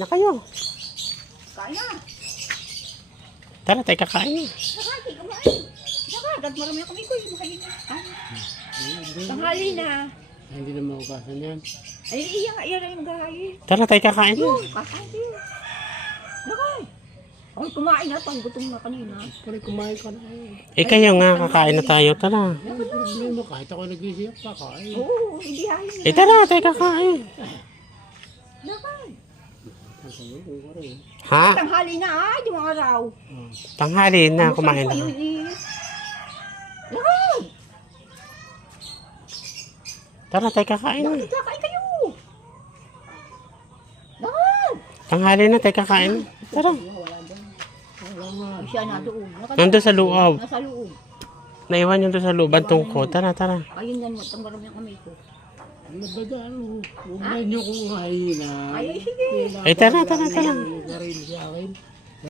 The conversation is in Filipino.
Na kayo. Kaya. Tara, tayo kakain. Nakati, kumain. Nakagat, marami akong ikoy. Makain na. Tanghali na. Hindi na maugasan yan. Ay, iyan na yung gahay. Tara, tayo kakain. Kakain tayo. Nakay. Ako'y kumain na. Pang gutom na kanina. Pare, kumain ka na. Eh kayo nga, kakain na tayo. Tara. Ano problema? Kahit ako nag-iisiyak, kakain. Oo, hindi hayin na. Eh tara, tayo kakain. Nakay. Ha? Tanghali na ay, di mga araw. Tanghali na, kumain na. Nakay. Tara, tayo kakain. Kakain kayo. Nakay. Tanghali na, tayo kakain. Tara. Siya na doon. Nandun sa loob. Nasa loob. Naiwan yun doon sa loob. Bantong ko. Tara, tara. Ayun yan mo. Tanggaram yung kamay ko. Ano ba dyan? Huwag na nyo kung mahina. Ay, sige. Eh tara, tara, tara. Rin sa akin.